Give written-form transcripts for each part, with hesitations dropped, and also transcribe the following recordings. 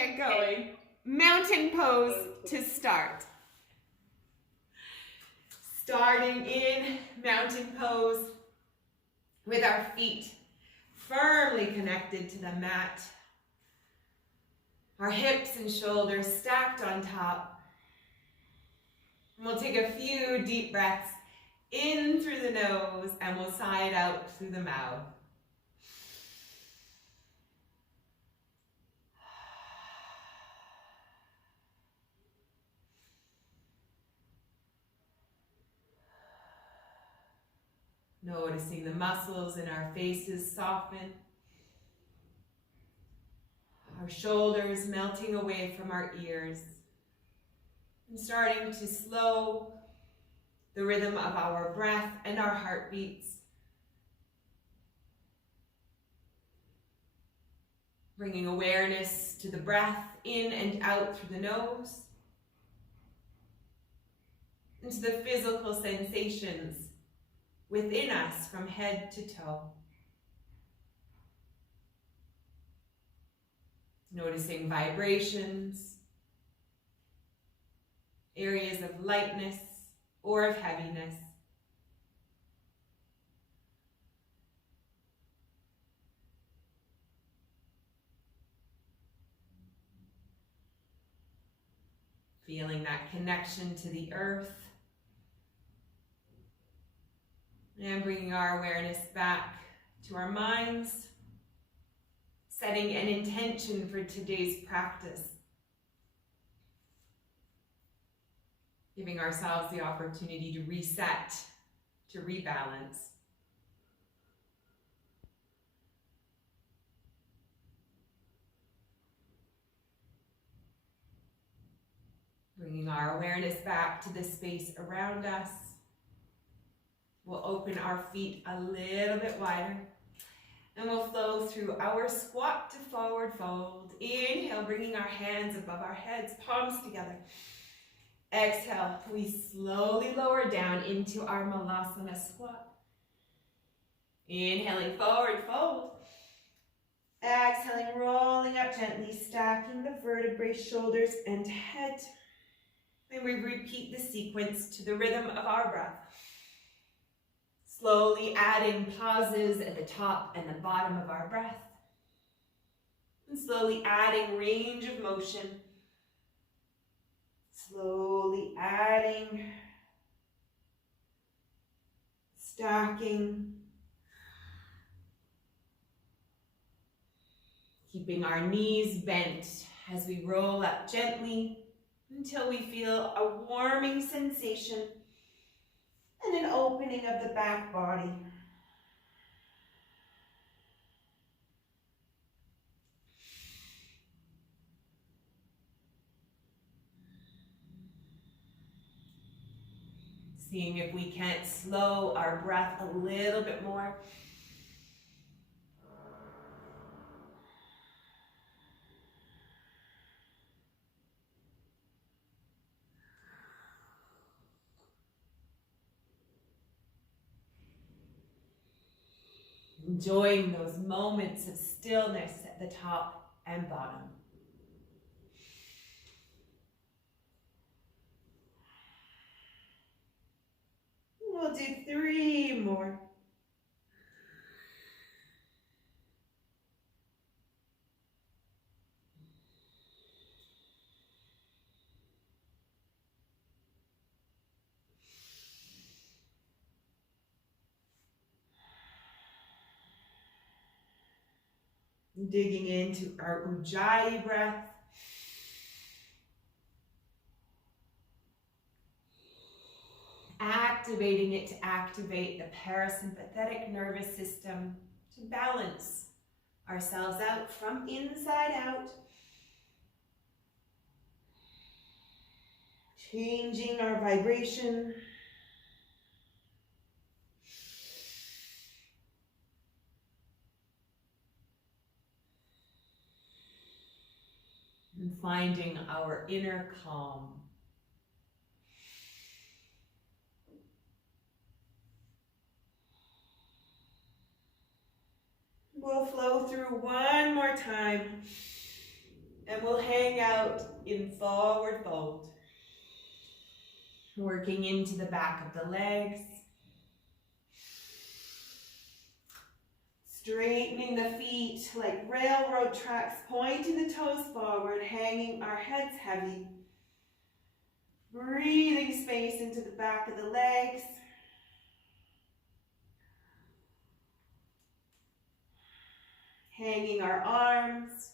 get going. Mountain pose to start. Starting in mountain pose with our feet firmly connected to the mat. Our hips and shoulders stacked on top. And we'll take a few deep breaths in through the nose and we'll sigh it out through the mouth. Noticing the muscles in our faces soften. Our shoulders melting away from our ears. And starting to slow the rhythm of our breath and our heartbeats. Bringing awareness to the breath in and out through the nose. And to the physical sensations within us from head to toe. Noticing vibrations, areas of lightness or of heaviness. Feeling that connection to the earth. And bringing our awareness back to our minds, setting an intention for today's practice. Giving ourselves the opportunity to reset, to rebalance. Bringing our awareness back to the space around us. We'll open our feet a little bit wider and we'll flow through our squat to forward fold. Inhale, bringing our hands above our heads, palms together. Exhale, we slowly lower down into our Malasana squat. Inhaling, forward fold. Exhaling, rolling up gently, stacking the vertebrae, shoulders, and head. And we repeat the sequence to the rhythm of our breath. Slowly adding pauses at the top and the bottom of our breath. And slowly adding range of motion. Slowly adding, stacking. Keeping our knees bent as we roll up gently until we feel a warming sensation and an opening of the back body. Seeing if we can't slow our breath a little bit more. Enjoying those moments of stillness at the top and bottom. We'll do 3 more. Digging into our Ujjayi breath. Activating it to activate the parasympathetic nervous system to balance ourselves out from inside out. Changing our vibration. And finding our inner calm. We'll flow through one more time. And we'll hang out in forward fold. Working into the back of the legs. Straightening the feet like railroad tracks, pointing the toes forward, hanging our heads heavy. Breathing space into the back of the legs. Hanging our arms,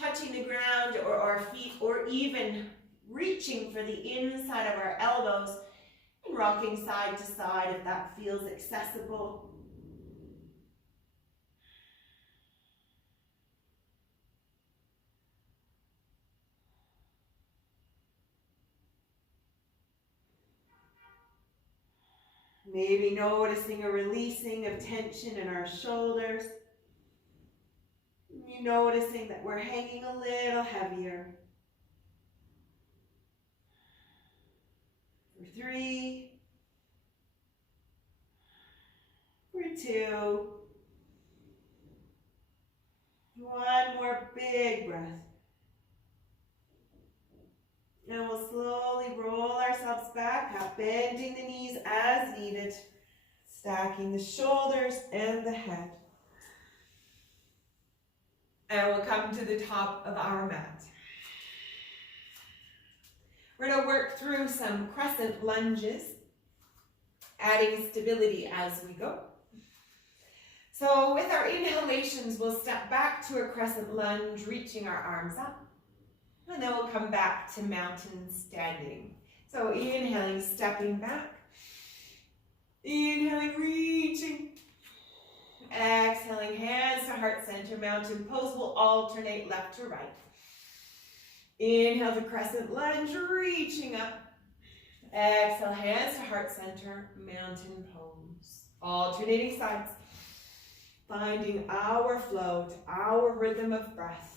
touching the ground or our feet, or even reaching for the inside of our elbows and rocking side to side if that feels accessible. Maybe noticing a releasing of tension in our shoulders. Noticing that we're hanging a little heavier. For 3. For 2. One more big breath. And we'll slowly roll ourselves back up, bending the knees as needed, stacking the shoulders and the head. And we'll come to the top of our mat. We're going to work through some crescent lunges, adding stability as we go. So with our inhalations, we'll step back to a crescent lunge, reaching our arms up. And then we'll come back to mountain standing. So inhaling, stepping back. Inhaling, reaching. Exhaling, hands to heart center. Mountain pose will alternate left to right. Inhale the crescent lunge, reaching up. Exhale, hands to heart center. Mountain pose. Alternating sides. Finding our flow, our rhythm of breath.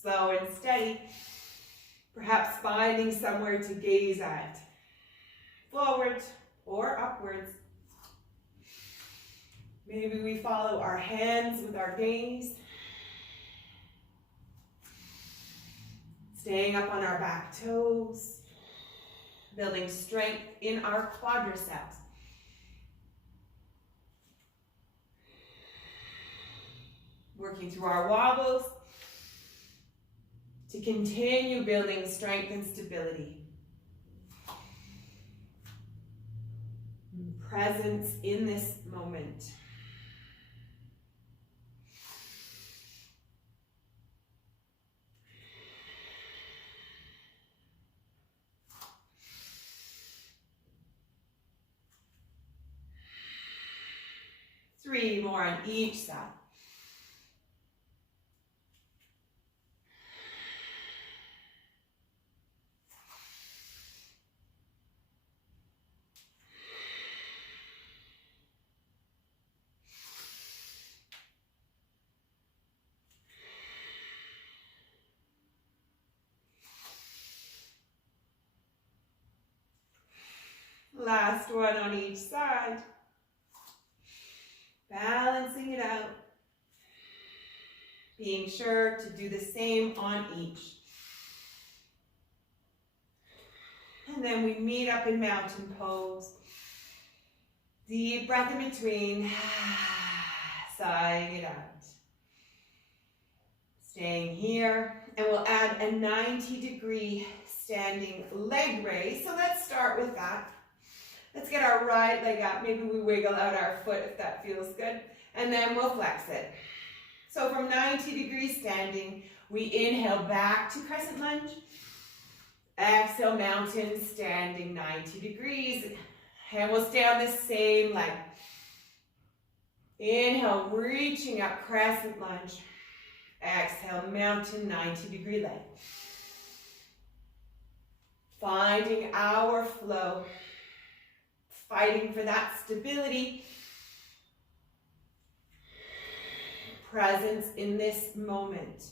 Slow and steady, perhaps finding somewhere to gaze at, forward or upwards. Maybe we follow our hands with our gaze, staying up on our back toes, building strength in our quadriceps. Working through our wobbles, to continue building strength and stability. Presence in this moment. Three more on each side. Last one on each side. Balancing it out. Being sure to do the same on each. And then we meet up in mountain pose. Deep breath in between. Sighing it out. Staying here. And we'll add a 90-degree standing leg raise. So let's start with that. Let's get our right leg up. Maybe we wiggle out our foot if that feels good. And then we'll flex it. So from 90 degrees standing, we inhale back to crescent lunge. Exhale, mountain standing 90 degrees. And we'll stay on the same leg. Inhale, reaching up, crescent lunge. Exhale, mountain 90-degree leg. Finding our flow. Fighting for that stability, presence in this moment.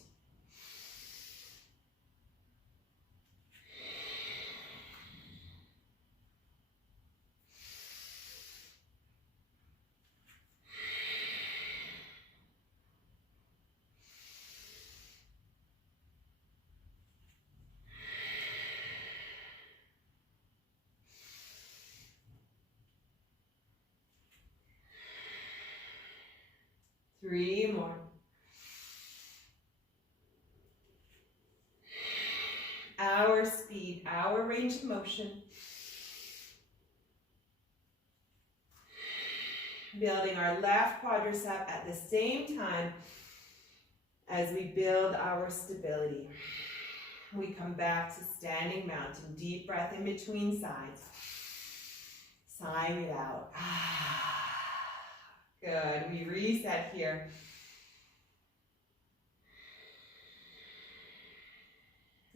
3 more. Our speed, our range of motion. Building our left quadricep at the same time as we build our stability. We come back to standing mountain. Deep breath in between sides. Sighing it out. Good. We reset here.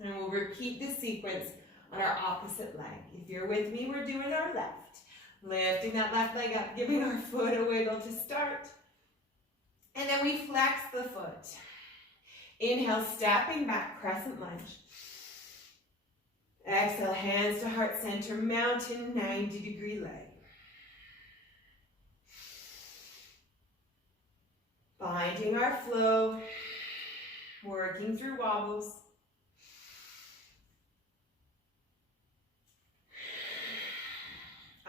And we'll repeat this sequence on our opposite leg. If you're with me, we're doing our left. Lifting that left leg up, giving our foot a wiggle to start. And then we flex the foot. Inhale, stepping back, crescent lunge. Exhale, hands to heart center, mountain, 90-degree leg. Finding our flow, working through wobbles.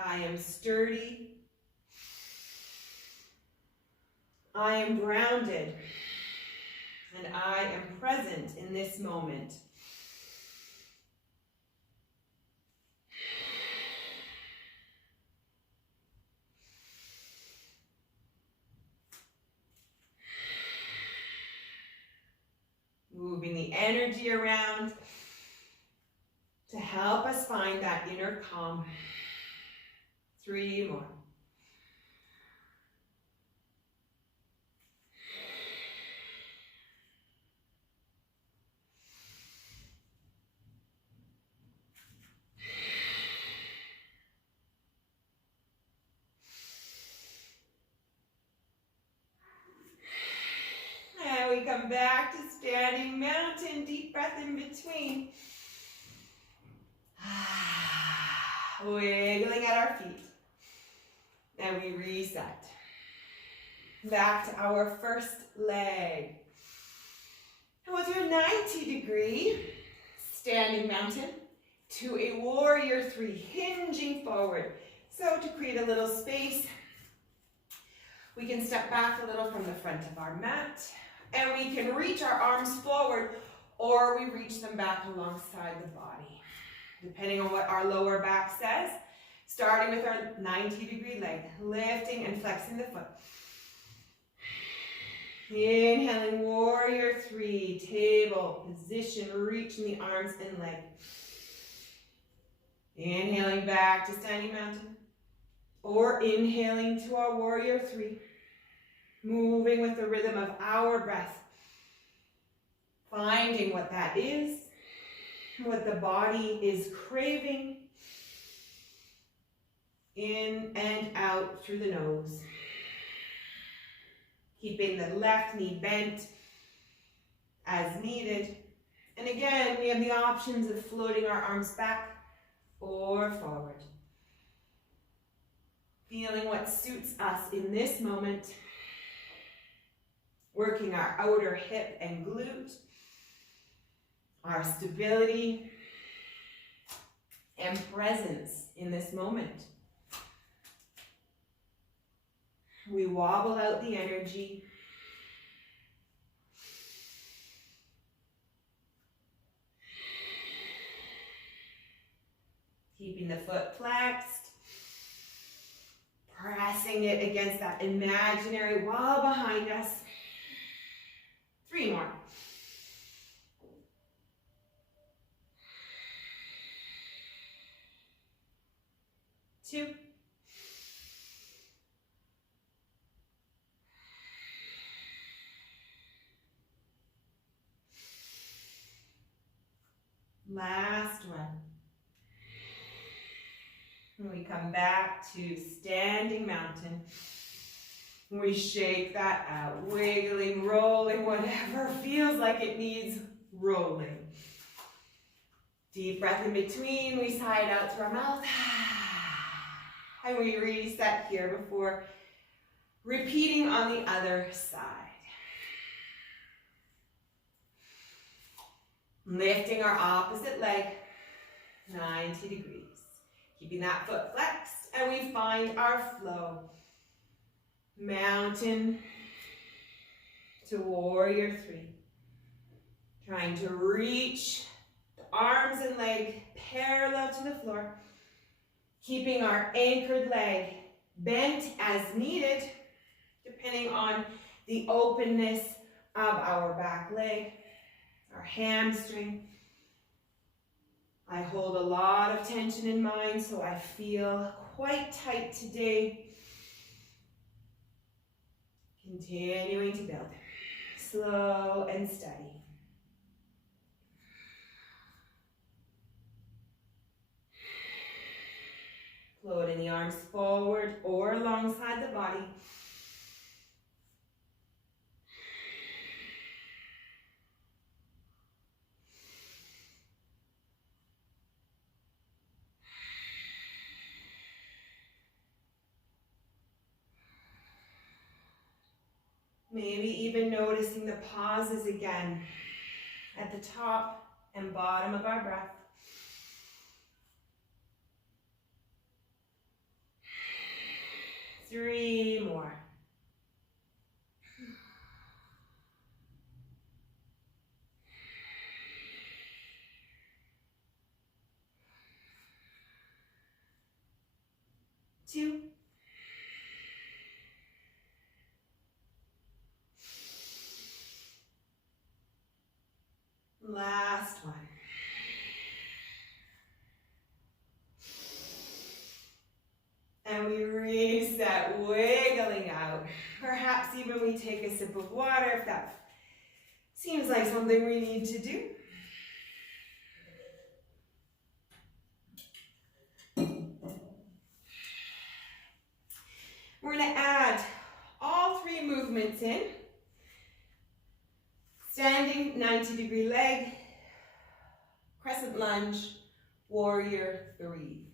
I am sturdy. I am grounded. And I am present in this moment. Moving the energy around to help us find that inner calm. 3 more. And we come back to standing mountain, deep breath in between. Wiggling at our feet. And we reset. Back to our first leg. And we'll do a 90-degree standing mountain to a warrior 3, hinging forward. So to create a little space, we can step back a little from the front of our mat, and we can reach our arms forward, or we reach them back alongside the body, depending on what our lower back says. Starting with our 90-degree leg, lifting and flexing the foot. Inhaling, warrior 3, table position, reaching the arms and leg. Inhaling back to standing mountain, or inhaling to our warrior 3. Moving with the rhythm of our breath. Finding what that is, what the body is craving. In and out through the nose. Keeping the left knee bent as needed. And again, we have the options of floating our arms back or forward. Feeling what suits us in this moment. Working our outer hip and glute. Our stability and presence in this moment. We wobble out the energy. Keeping the foot flexed. Pressing it against that imaginary wall behind us. 3 more. Two. Last one. And we come back to standing mountain. We shake that out, wiggling, rolling, whatever feels like it needs rolling. Deep breath in between, we sigh it out through our mouth. And we reset here before repeating on the other side. Lifting our opposite leg, 90 degrees. Keeping that foot flexed, and we find our flow. Mountain, to warrior three. Trying to reach the arms and leg parallel to the floor. Keeping our anchored leg bent as needed, depending on the openness of our back leg, our hamstring. I hold a lot of tension in mine, so I feel quite tight today. Continuing to build, slow and steady. Floating the arms forward or alongside the body. Maybe even noticing the pauses again at the top and bottom of our breath. Three more. Two. Last one. And we reset, wiggling out. Perhaps even we take a sip of water if that seems like something we need to do. We're going to add all three movements in. Standing 90-degree leg, crescent lunge, warrior three.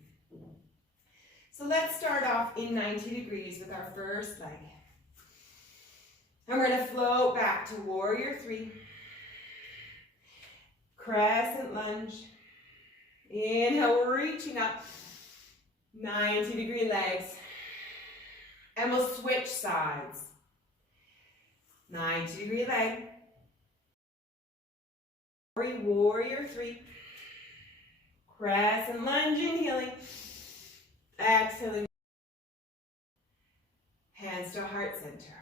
So let's start off in 90 degrees with our first leg. And we're going to float back to warrior three. Crescent lunge. Inhale, reaching up. 90-degree legs. And we'll switch sides. 90-degree leg. Warrior three. Crescent lunge, inhaling. Exhaling. Hands to heart center.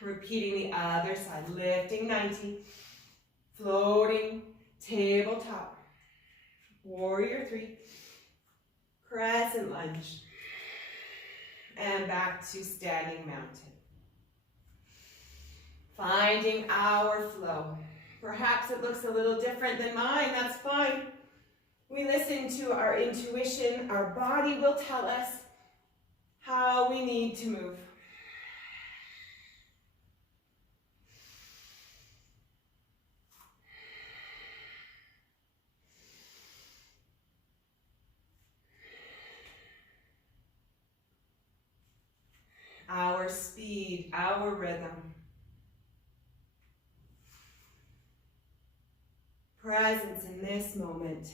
Repeating the other side. Lifting 90. Floating. Tabletop. Warrior three. Crescent lunge. And back to standing mountain. Finding our flow. Perhaps it looks a little different than mine, that's fine. We listen to our intuition, our body will tell us how we need to move. Our speed, our rhythm. Presence in this moment.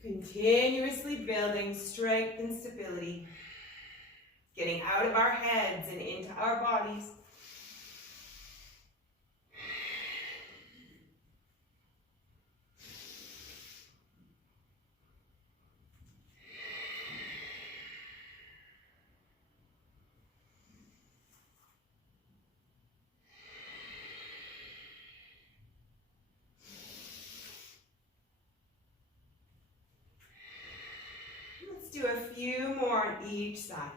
Continuously building strength and stability. Getting out of our heads and into our bodies. Do a few more on each side.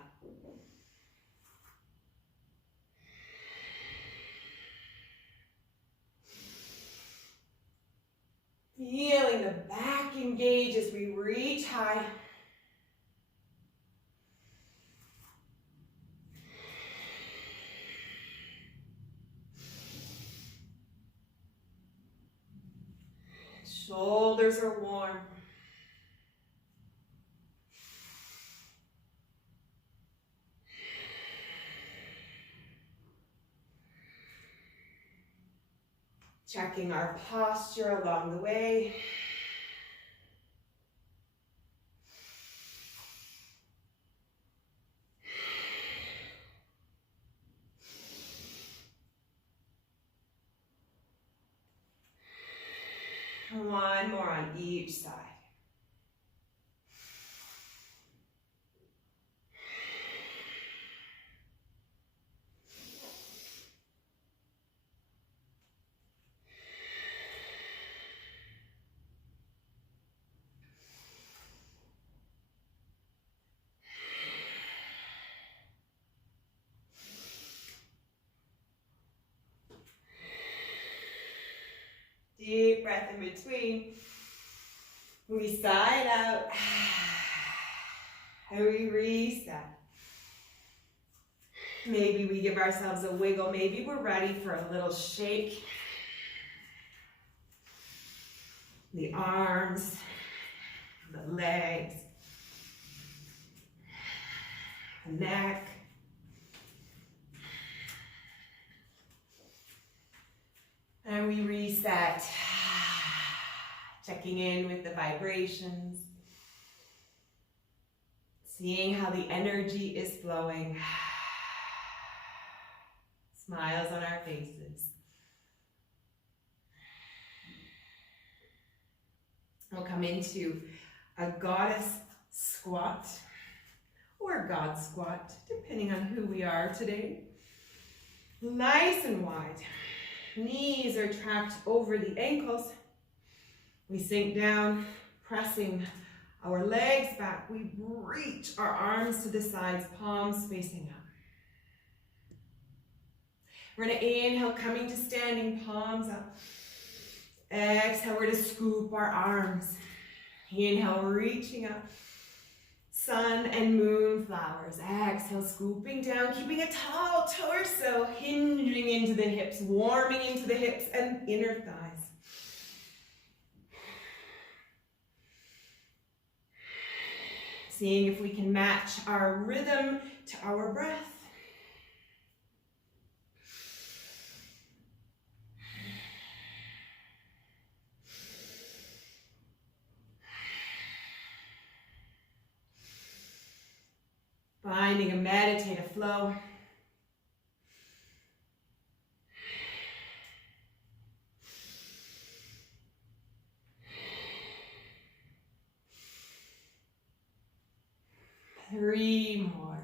Feeling the back engage as we reach high. Shoulders are warm. Checking our posture along the way. One more on each side. Deep breath in between. We sigh it out. And we reset. Maybe we give ourselves a wiggle. Maybe we're ready for a little shake. The arms, the legs, the neck. And we reset, checking in with the vibrations, seeing how the energy is flowing, smiles on our faces. We'll come into a goddess squat or God squat, depending on who we are today. Nice and wide. Knees are tracked over the ankles. We sink down, pressing our legs back. We reach our arms to the sides, palms facing up. We're going to inhale, coming to standing, palms up. Exhale, we're going to scoop our arms. Inhale, reaching up. Sun and moon flowers. Exhale, scooping down, keeping a tall torso, hinging into the hips, warming into the hips and inner thighs. Seeing if we can match our rhythm to our breath. Finding a meditative flow. Three more.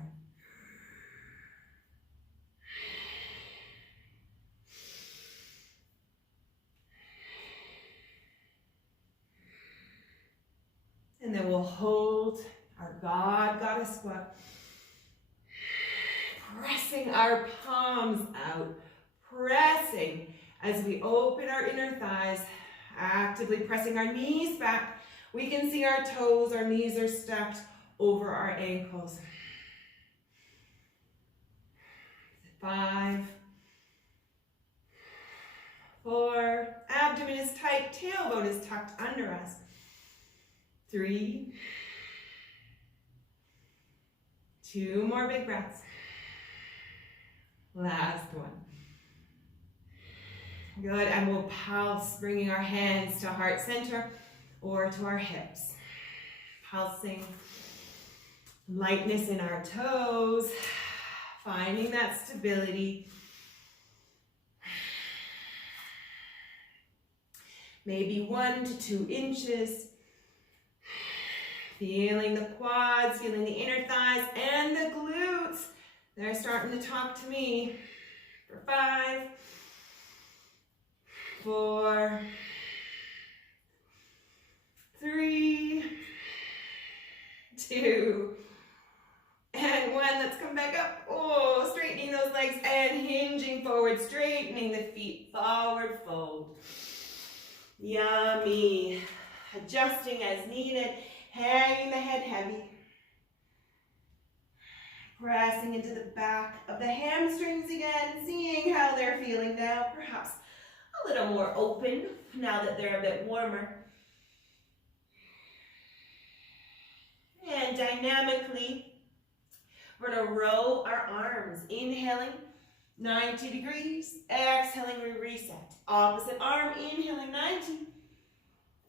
And then we'll hold our goddess squat. Pressing our palms out, pressing as we open our inner thighs, actively pressing our knees back. We can see our toes, our knees are stacked over our ankles. 5, 4, abdomen is tight, tailbone is tucked under us. 3, 2 more big breaths. Last one. Good, and we'll pulse, bringing our hands to heart center or to our hips. Pulsing, lightness in our toes, finding that stability. Maybe 1 to 2 inches. Feeling the quads, feeling the inner thighs and the glutes. They're starting to talk to me. For 5, 4, 3, 2, and 1. Let's come back up. Oh, straightening those legs and hinging forward, straightening the feet, forward fold. Yummy. Adjusting as needed, hanging the head heavy. Pressing into the back of the hamstrings again, seeing how they're feeling now. Perhaps a little more open now that they're a bit warmer. And dynamically, we're going to roll our arms. Inhaling, 90 degrees. Exhaling, we reset. Opposite arm, inhaling, 90.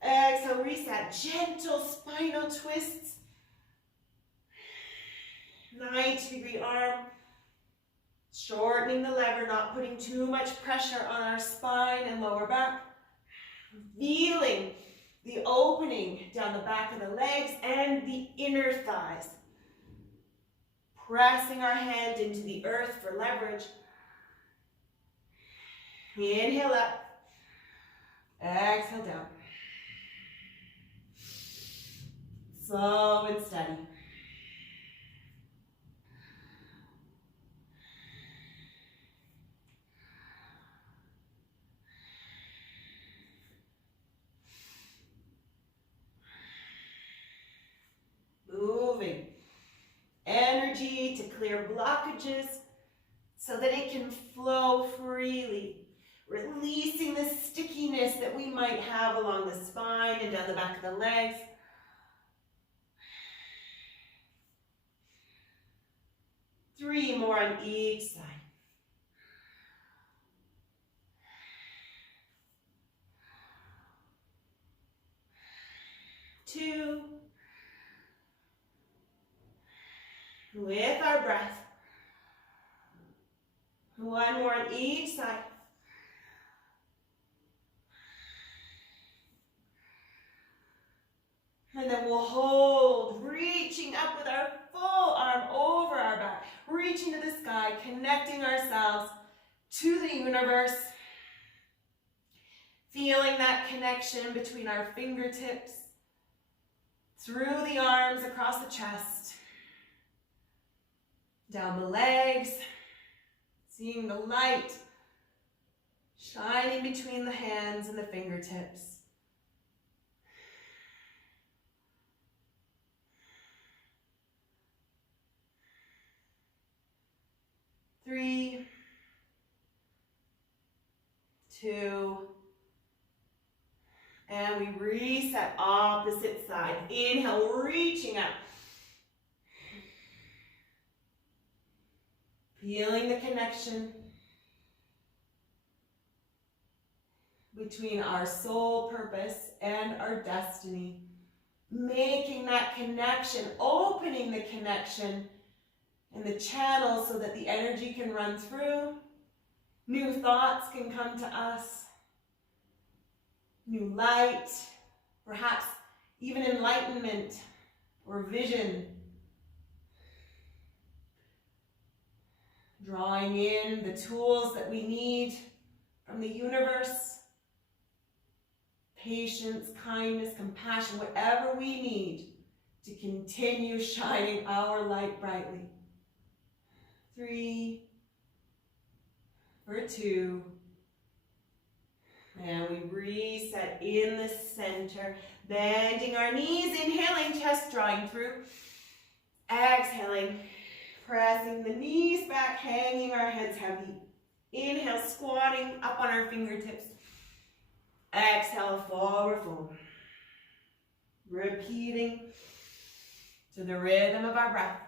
Exhale, reset. Gentle spinal twists. 90-degree arm, shortening the lever, not putting too much pressure on our spine and lower back. Feeling the opening down the back of the legs and the inner thighs. Pressing our hand into the earth for leverage. Inhale up. Exhale down. Slow and steady. Moving energy to clear blockages so that it can flow freely. Releasing the stickiness that we might have along the spine and down the back of the legs. Three more on each side. Two. With our breath. One more on each side. And then we'll hold, reaching up with our full arm over our back, reaching to the sky, connecting ourselves to the universe. Feeling that connection between our fingertips, through the arms, across the chest, down the legs, seeing the light shining between the hands and the fingertips. Three, two, and we reset opposite side. Inhale, reaching up. Feeling the connection between our soul purpose and our destiny. Making that connection, opening the connection and the channel so that the energy can run through. New thoughts can come to us. New light, perhaps even enlightenment or vision. Drawing in the tools that we need from the universe. Patience, kindness, compassion, whatever we need to continue shining our light brightly. 3, for 2, and we reset in the center, bending our knees, inhaling, chest drawing through, exhaling, pressing the knees back, hanging our heads heavy. Inhale, squatting up on our fingertips. Exhale, forward fold. Repeating to the rhythm of our breath.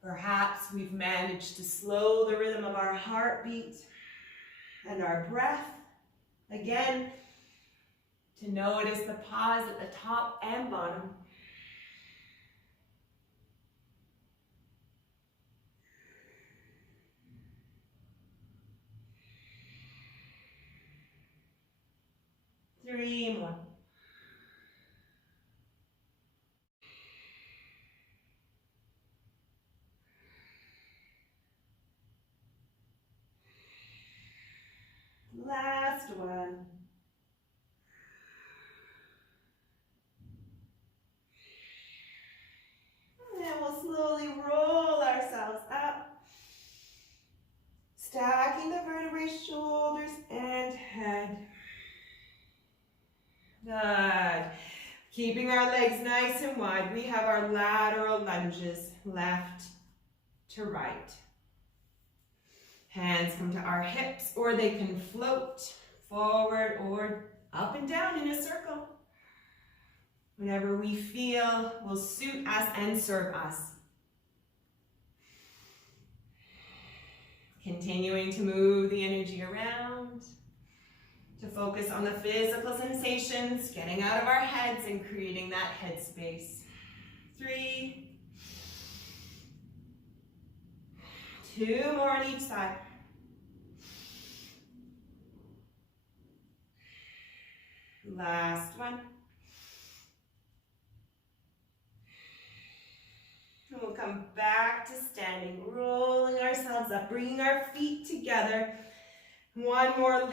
Perhaps we've managed to slow the rhythm of our heartbeat and our breath. Again, to notice the pause at the top and bottom. Three more. Last one. And then we'll slowly roll ourselves up, stacking the vertebrae, shoulders and head. Good. Keeping our legs nice and wide, we have our lateral lunges, left to right. Hands come to our hips, or they can float forward or up and down in a circle. Whatever we feel will suit us and serve us. Continuing to move the energy around, to focus on the physical sensations, getting out of our heads and creating that head space. 3. 2 more on each side. Last one. And we'll come back to standing, rolling ourselves up, bringing our feet together. One more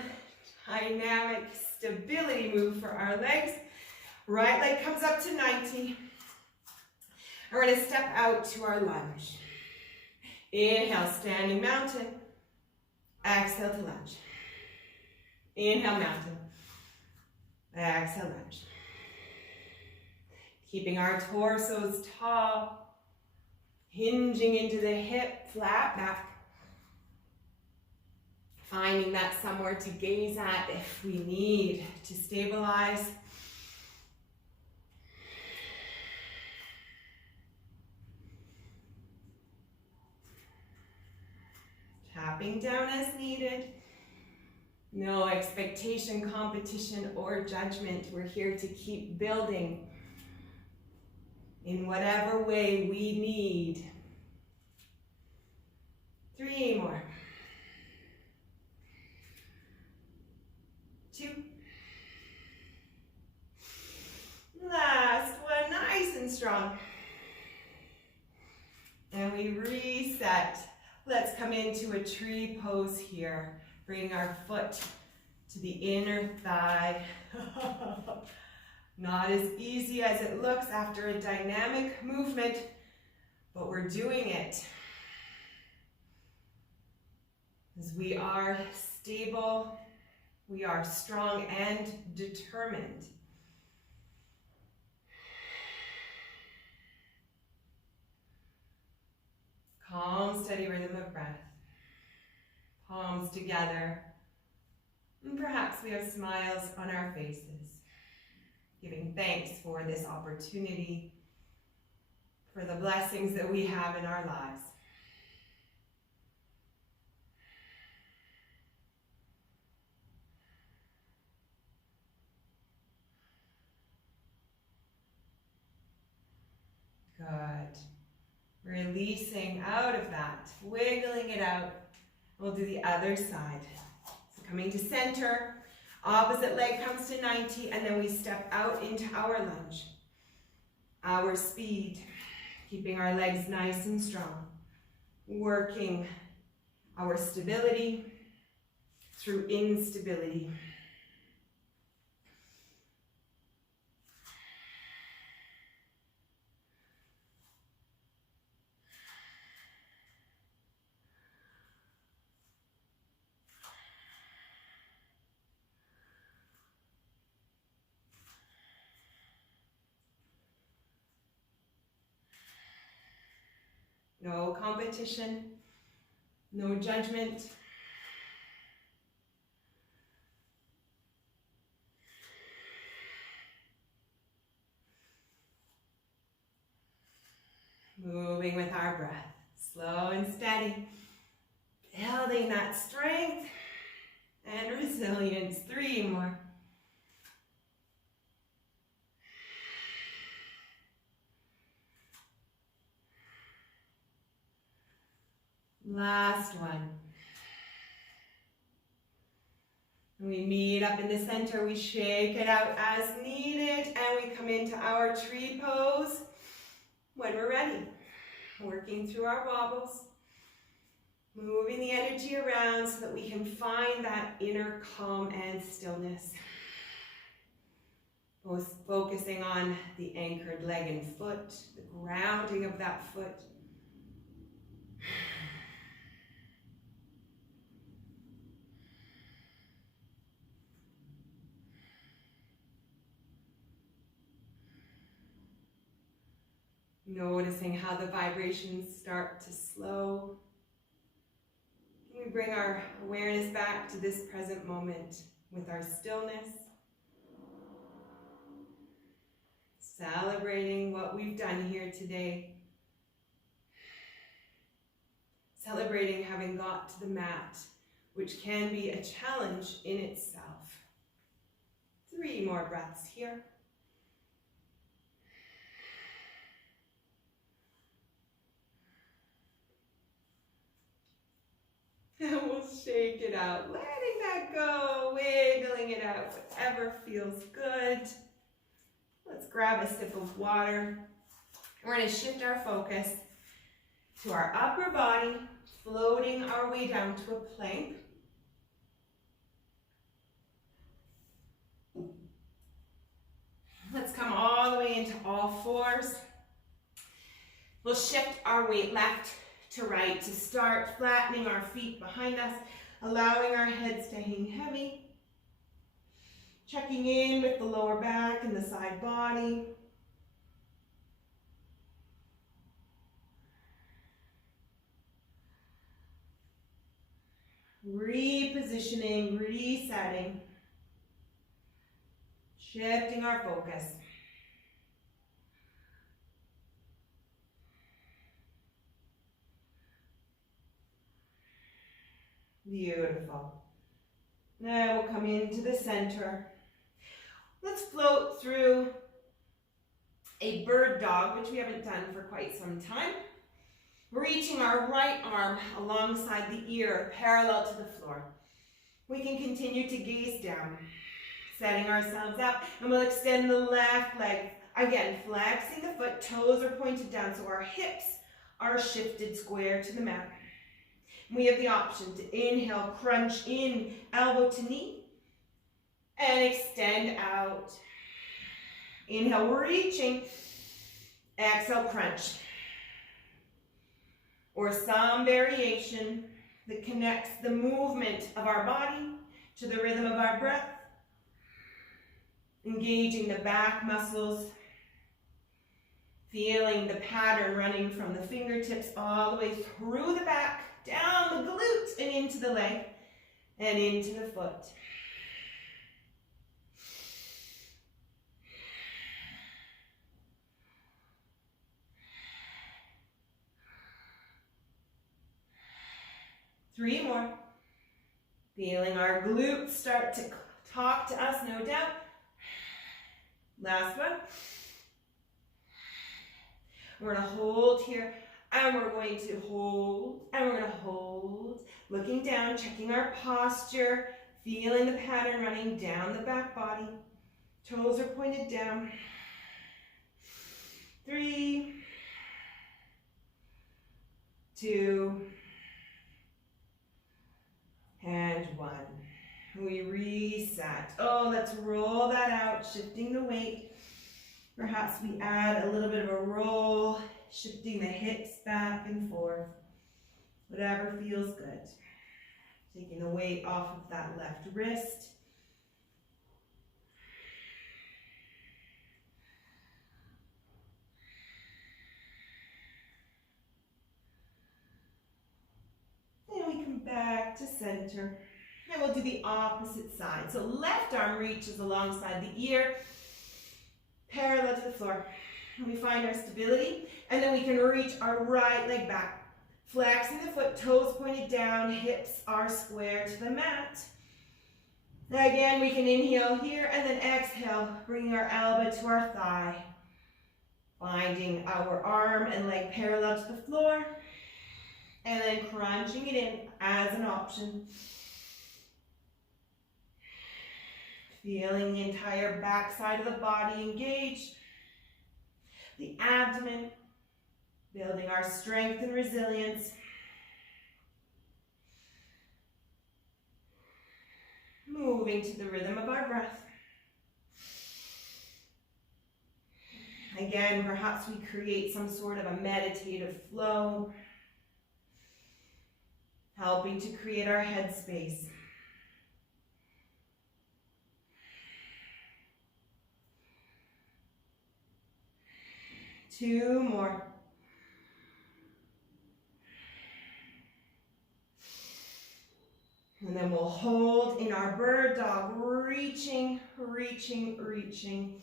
dynamic stability move for our legs. Right leg comes up to 90. And we're going to step out to our lunge. Inhale, standing mountain. Exhale to lunge. Inhale, mountain. Exhale, lunge. Keeping our torsos tall, hinging into the hip, flat back. Finding that somewhere to gaze at if we need to stabilize. Tapping down as needed. No expectation, competition, or judgment. We're here to keep building in whatever way we need. 3 more. 2. Last one, nice and strong. And we reset. Let's come into a tree pose here. Bring our foot to the inner thigh. Not as easy as it looks after a dynamic movement, but we're doing it. As we are stable, we are strong and determined. Calm, steady rhythm of breath. Palms together. And perhaps we have smiles on our faces. Giving thanks for this opportunity, for the blessings that we have in our lives. Good. Releasing out of that, wiggling it out. We'll do the other side. So coming to center, opposite leg comes to 90, and then we step out into our lunge. Our speed, keeping our legs nice and strong. Working our stability through instability. No competition, no judgment. Moving with our breath, slow and steady. Building that strength and resilience. 3 more. Last one. We meet up in the center, we shake it out as needed, and we come into our tree pose when we're ready. Working through our wobbles, moving the energy around so that we can find that inner calm and stillness. Both focusing on the anchored leg and foot, the grounding of that foot. Noticing how the vibrations start to slow. We bring our awareness back to this present moment with our stillness. Celebrating what we've done here today. Celebrating having got to the mat, which can be a challenge in itself. 3 more breaths here. And we'll shake it out, letting that go, wiggling it out, whatever feels good. Let's grab a sip of water. We're going to shift our focus to our upper body, floating our way down to a plank. Let's come all the way into all fours. We'll shift our weight left to right to start flattening our feet behind us, allowing our heads to hang heavy. Checking in with the lower back and the side body. Repositioning, resetting. Shifting our focus. Beautiful. Now we'll come into the center. Let's float through a bird dog, which we haven't done for quite some time. Reaching our right arm alongside the ear, parallel to the floor. We can continue to gaze down, setting ourselves up, and we'll extend the left leg. Again, flexing the foot, toes are pointed down, so our hips are shifted square to the mat. We have the option to inhale, crunch in, elbow to knee, and extend out. Inhale, reaching. Exhale, crunch. Or some variation that connects the movement of our body to the rhythm of our breath. Engaging the back muscles. Feeling the pattern running from the fingertips all the way through the back, down the glute and into the leg and into the foot. Three more. Feeling our glutes start to talk to us, no doubt. Last one. We're going to hold here. And we're going to hold, and we're going to hold, looking down, checking our posture, feeling the pattern running down the back body. Toes are pointed down. 3, 2, and 1. We reset. Oh, let's roll that out, shifting the weight. Perhaps we add a little bit of a roll, shifting the hips back and forth. Whatever feels good. Taking the weight off of that left wrist. And we come back to center. And we'll do the opposite side. So left arm reaches alongside the ear, parallel to the floor. And we find our stability, and then we can reach our right leg back. Flexing the foot, toes pointed down, hips are square to the mat. Now again, we can inhale here, and then exhale, bringing our elbow to our thigh. Finding our arm and leg parallel to the floor, and then crunching it in as an option. Feeling the entire back side of the body engage. The abdomen, building our strength and resilience. Moving to the rhythm of our breath. Again, perhaps we create some sort of a meditative flow, helping to create our headspace. Two more. And then we'll hold in our bird dog, reaching, reaching, reaching.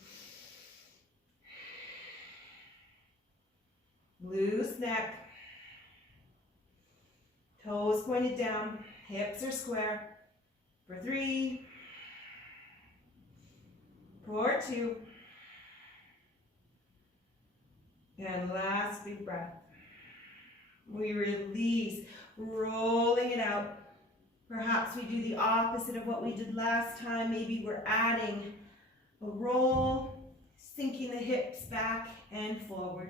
Loose neck. Toes pointed down, hips are square. For 3, 2. And last big breath. We release, rolling it out. Perhaps we do the opposite of what we did last time. Maybe we're adding a roll, sinking the hips back and forward.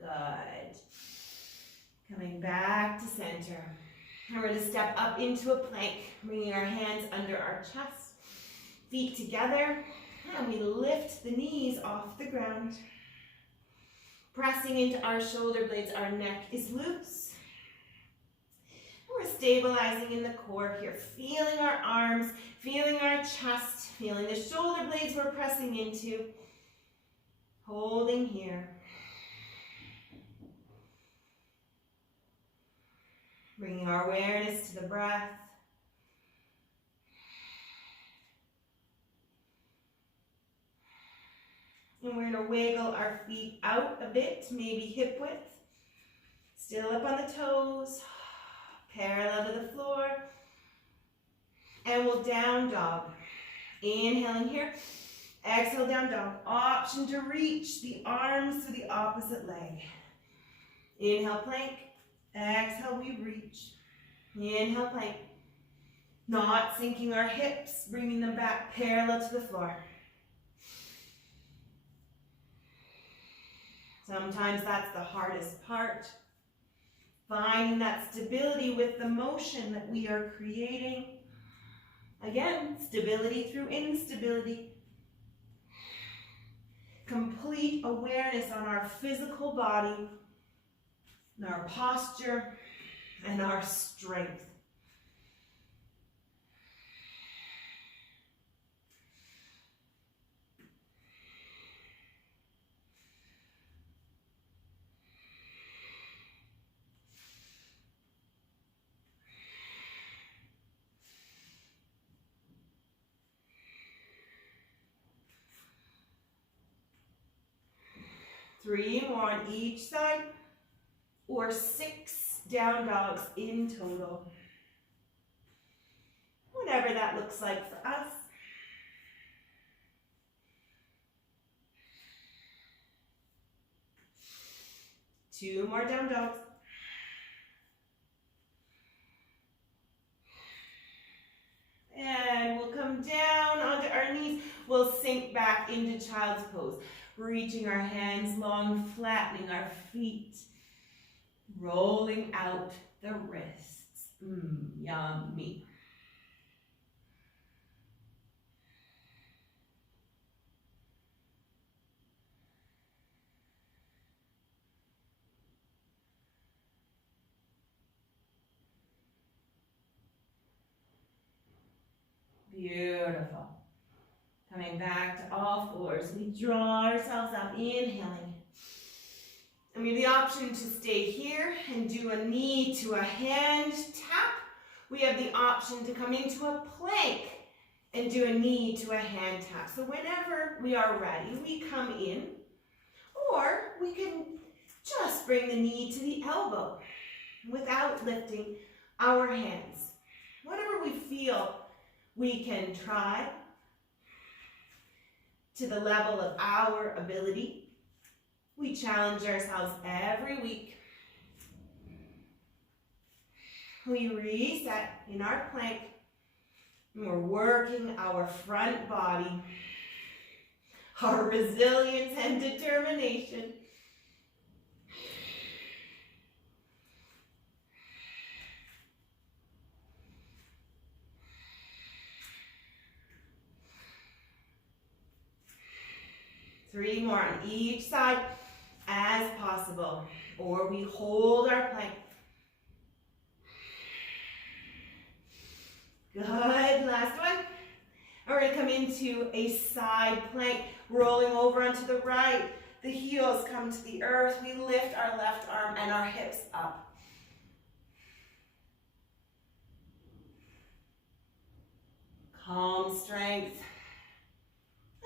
Good. Coming back to center. And we're going to step up into a plank, bringing our hands under our chest, feet together, and we lift the knees off the ground. Pressing into our shoulder blades, our neck is loose. And we're stabilizing in the core here, feeling our arms, feeling our chest, feeling the shoulder blades we're pressing into. Holding here. Bringing our awareness to the breath. And we're going to wiggle our feet out a bit, maybe hip width. Still up on the toes, parallel to the floor. And we'll down dog. Inhaling here. Exhale, down dog. Option to reach the arms to the opposite leg. Inhale, plank. Exhale, we reach. Inhale, plank. Not sinking our hips, bringing them back parallel to the floor. Sometimes that's the hardest part. Finding that stability with the motion that we are creating. Again, stability through instability. Complete awareness on our physical body, and our posture, and our strength. Three more on each side, or 6 down dogs in total. Whatever that looks like for us. Two more down dogs. And we'll come down onto our knees. We'll sink back into child's pose. Reaching our hands long, flattening our feet. Rolling out the wrists. Yummy. Beautiful. Coming back to all fours, we draw ourselves up, inhaling. And we have the option to stay here and do a knee to a hand tap. We have the option to come into a plank and do a knee to a hand tap. So whenever we are ready, we come in, or we can just bring the knee to the elbow without lifting our hands. Whatever we feel we can try to the level of our ability. We challenge ourselves every week. We reset in our plank, and we're working our front body, our resilience and determination. Three more on each side as possible, or we hold our plank. Good, last one. And we're going to come into a side plank, rolling over onto the right. The heels come to the earth. We lift our left arm and our hips up. Calm strength.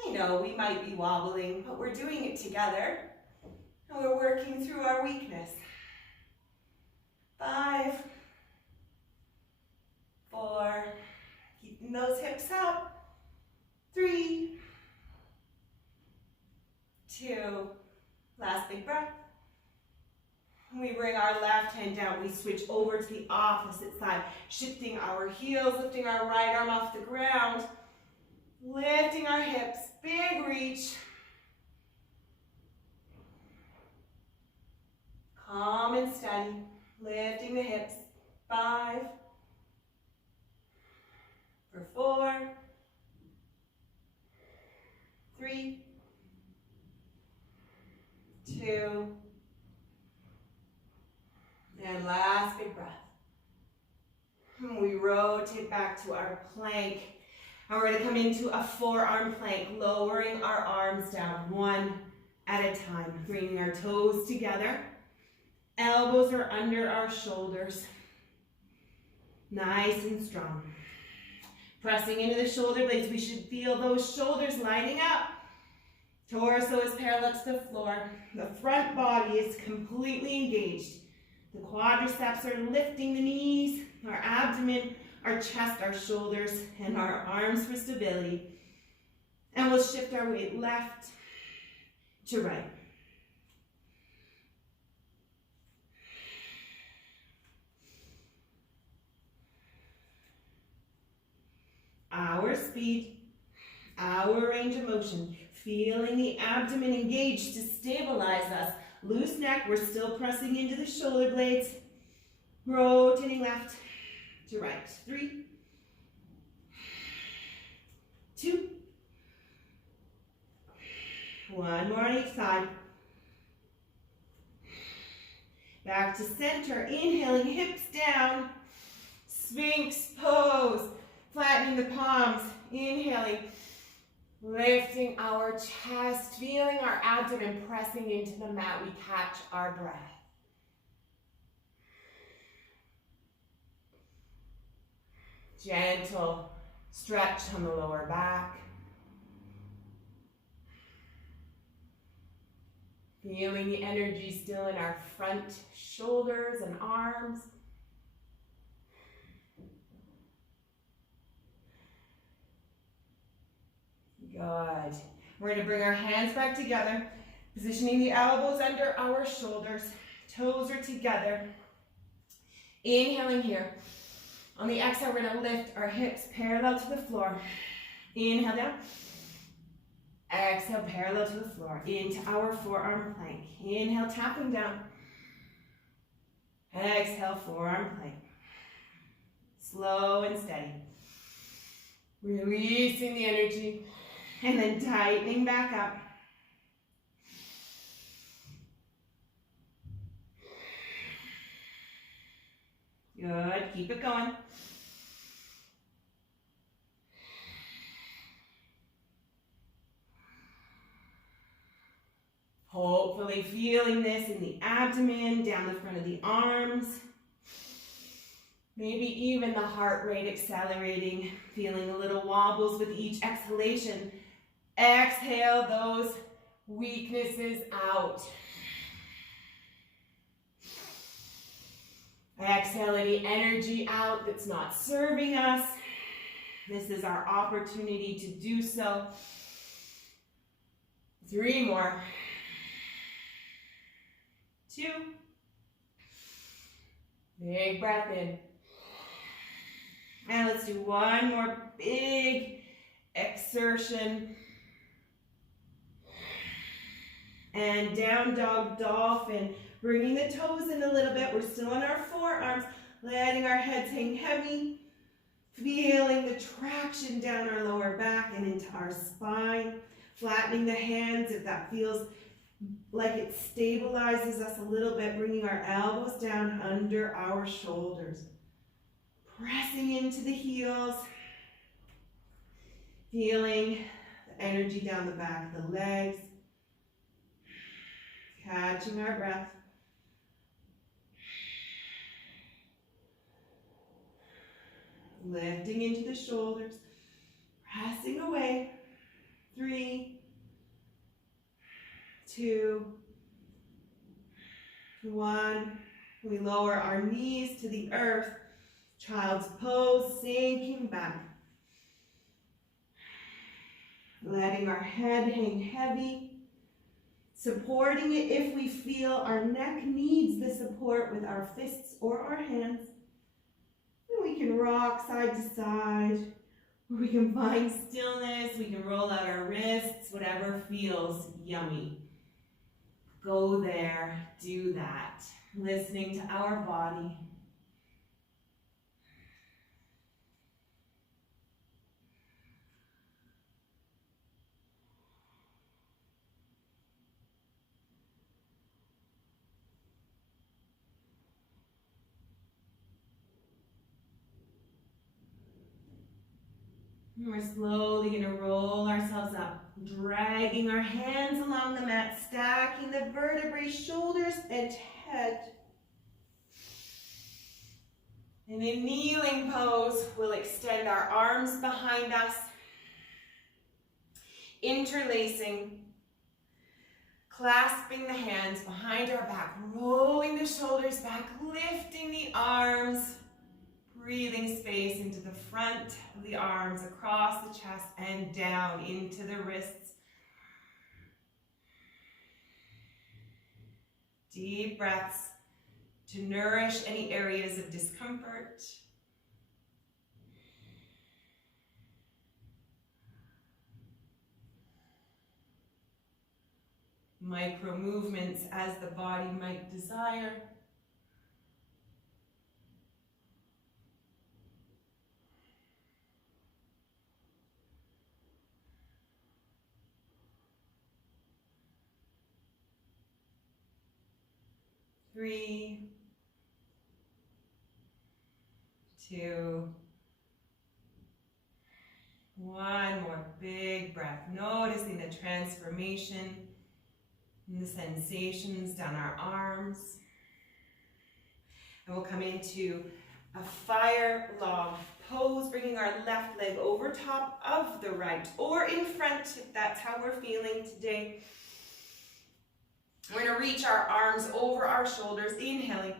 I know we might be wobbling, but we're doing it together. And we're working through our weakness. 5, 4, keeping those hips up. 3, 2, last big breath. We bring our left hand down. We switch over to the opposite side, shifting our heels, lifting our right arm off the ground, lifting our hips, big reach. Calm and steady, lifting the hips. 5, for 4, 3, 2, and last big breath. We rotate back to our plank. And we're going to come into a forearm plank, lowering our arms down one at a time. Bringing our toes together. Elbows are under our shoulders. Nice and strong. Pressing into the shoulder blades, we should feel those shoulders lining up. Torso is parallel to the floor. The front body is completely engaged. The quadriceps are lifting the knees, our abdomen, our chest, our shoulders, and our arms for stability. And we'll shift our weight left to right. Our speed, our range of motion, feeling the abdomen engaged to stabilize us. Loose neck, we're still pressing into the shoulder blades. Rotating left to right. 3, 2, 1 more on each side. Back to center, inhaling, hips down. Sphinx pose, flattening the palms, inhaling. Lifting our chest, feeling our abdomen pressing into the mat. We catch our breath. Gentle stretch on the lower back. Feeling the energy still in our front shoulders and arms. Good. We're going to bring our hands back together, positioning the elbows under our shoulders. Toes are together. Inhaling here. On the exhale, we're going to lift our hips parallel to the floor. Inhale down. Exhale, parallel to the floor. Into our forearm plank. Inhale, tapping down. Exhale, forearm plank. Slow and steady. Releasing the energy. And then tightening back up. Good, keep it going. Hopefully feeling this in the abdomen, down the front of the arms. Maybe even the heart rate accelerating, feeling a little wobbles with each exhalation. Exhale those weaknesses out. Exhale any energy out that's not serving us. This is our opportunity to do so. 3 more. 2. Big breath in. And let's do one more big exertion. And down dog dolphin. Bringing the toes in a little bit. We're still on our forearms. Letting our heads hang heavy. Feeling the traction down our lower back and into our spine. Flattening the hands if that feels like it stabilizes us a little bit. Bringing our elbows down under our shoulders. Pressing into the heels. Feeling the energy down the back of the legs. Catching our breath. Lifting into the shoulders. pressing away. 3, 2, 1. We lower our knees to the earth. Child's pose, sinking back. Letting our head hang heavy. Supporting it if we feel our neck needs the support with our fists or our hands. And we can rock side to side. Or we can find stillness. We can roll out our wrists, whatever feels yummy. Go there, do that. Listening to our body. And we're slowly going to roll ourselves up, dragging our hands along the mat, stacking the vertebrae, shoulders, and head. And in kneeling pose, we'll extend our arms behind us, interlacing, clasping the hands behind our back, rolling the shoulders back, lifting the arms, breathing space into the front of the arms, across the chest, and down into the wrists. Deep breaths to nourish any areas of discomfort. Micro movements as the body might desire. Three, 2, 1 more big breath, noticing the transformation and the sensations down our arms. And we'll come into a fire log pose, bringing our left leg over top of the right or in front if that's how we're feeling today. We're going to reach our arms over our shoulders, inhaling.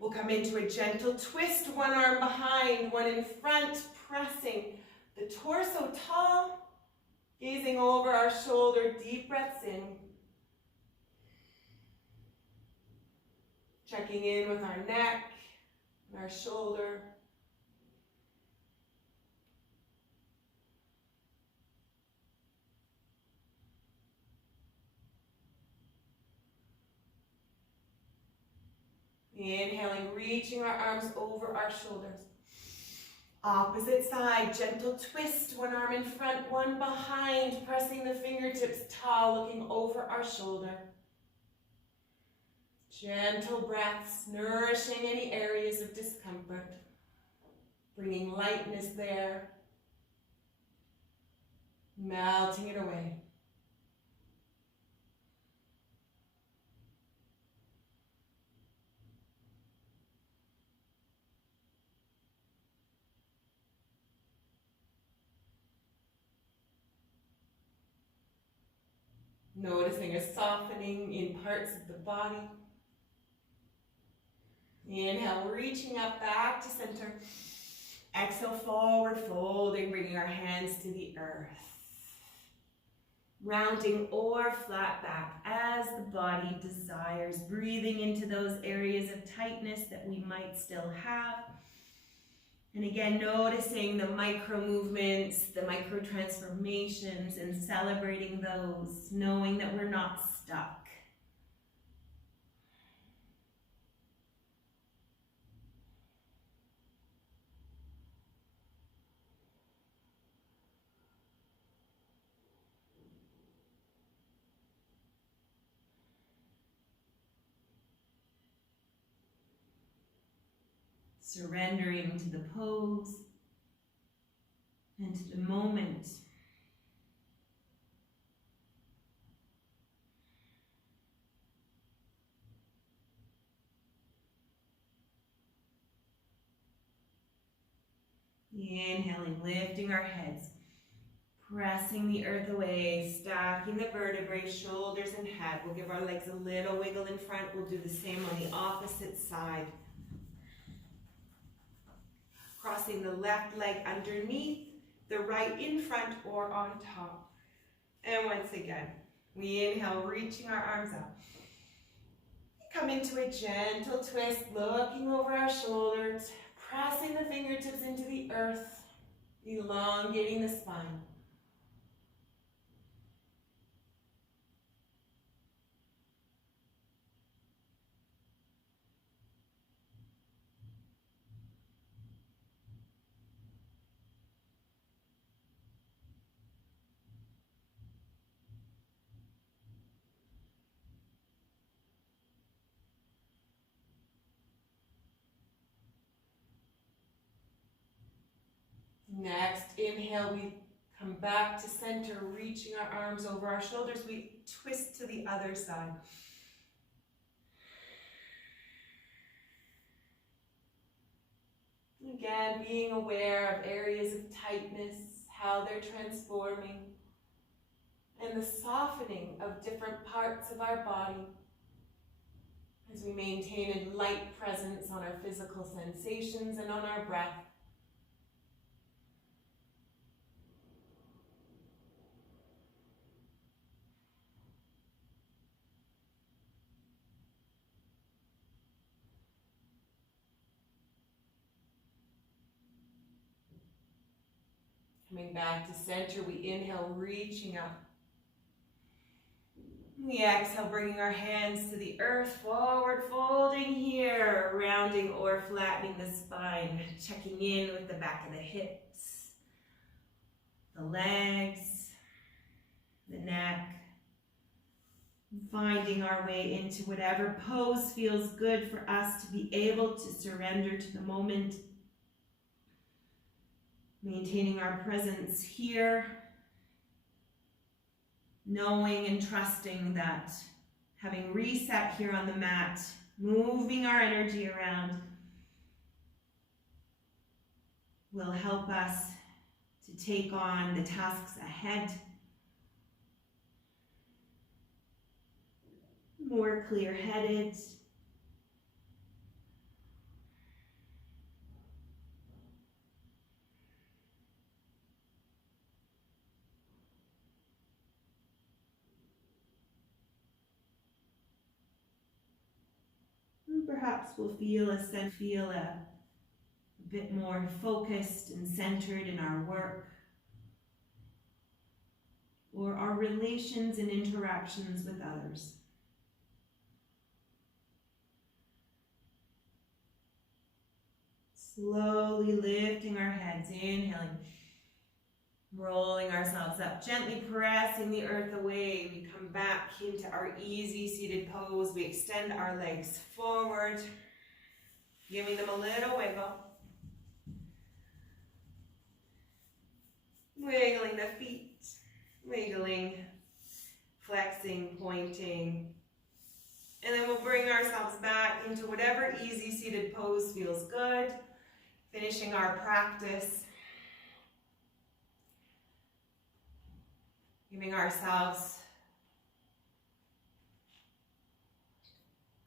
We'll come into a gentle twist, one arm behind, one in front, pressing the torso tall, gazing over our shoulder, deep breaths in. Checking in with our neck and our shoulder. Inhaling, reaching our arms over our shoulders. Opposite side, gentle twist, one arm in front, one behind, pressing the fingertips tall, looking over our shoulder. Gentle breaths, nourishing any areas of discomfort, bringing lightness there, melting it away. Noticing a softening in parts of the body. Inhale, reaching up back to center. Exhale, forward folding, bringing our hands to the earth. Rounding or flat back as the body desires. Breathing into those areas of tightness that we might still have. And again, noticing the micro movements, the micro transformations, and celebrating those, knowing that we're not stuck. Surrendering to the pose and to the moment. Inhaling, lifting our heads, Pressing the earth away, stacking the vertebrae, shoulders and head. We'll give our legs a little wiggle in front. We'll do the same on the opposite side. Crossing the left leg underneath, the right in front or on top. And once again, we inhale, reaching our arms up. Come into a gentle twist, looking over our shoulders, pressing the fingertips into the earth, elongating the spine. Next, inhale, we come back to center, reaching our arms over our shoulders. We twist to the other side. Again, being aware of areas of tightness, how they're transforming, and the softening of different parts of our body as we maintain a light presence on our physical sensations and on our breath. Coming back to center, we inhale, reaching up. We exhale, bringing our hands to the earth, forward folding here, rounding or flattening the spine, checking in with the back of the hips, the legs, the neck, finding our way into whatever pose feels good for us to be able to surrender to the moment. Maintaining our presence here, knowing and trusting that having reset here on the mat, moving our energy around, will help us to take on the tasks ahead more clear-headed, perhaps we'll feel a bit more focused and centered in our work or our relations and interactions with others. Slowly lifting our heads, inhaling, rolling ourselves up, gently pressing the earth away. We come back into our easy seated pose. We extend our legs forward, giving them a little wiggle. Wiggling the feet, wiggling, flexing, pointing. And then we'll bring ourselves back into whatever easy seated pose feels good. Finishing our practice. Giving ourselves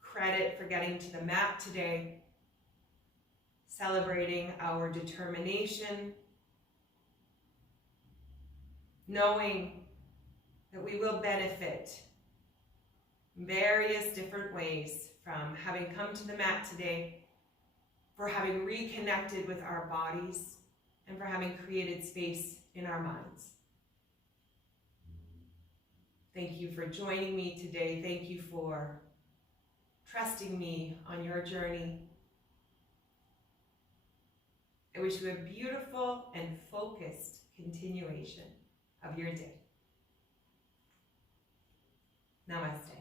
credit for getting to the mat today. Celebrating our determination. Knowing that we will benefit in various different ways from having come to the mat today, for having reconnected with our bodies, and for having created space in our minds. Thank you for joining me today. Thank you for trusting me on your journey. I wish you a beautiful and focused continuation of your day. Namaste.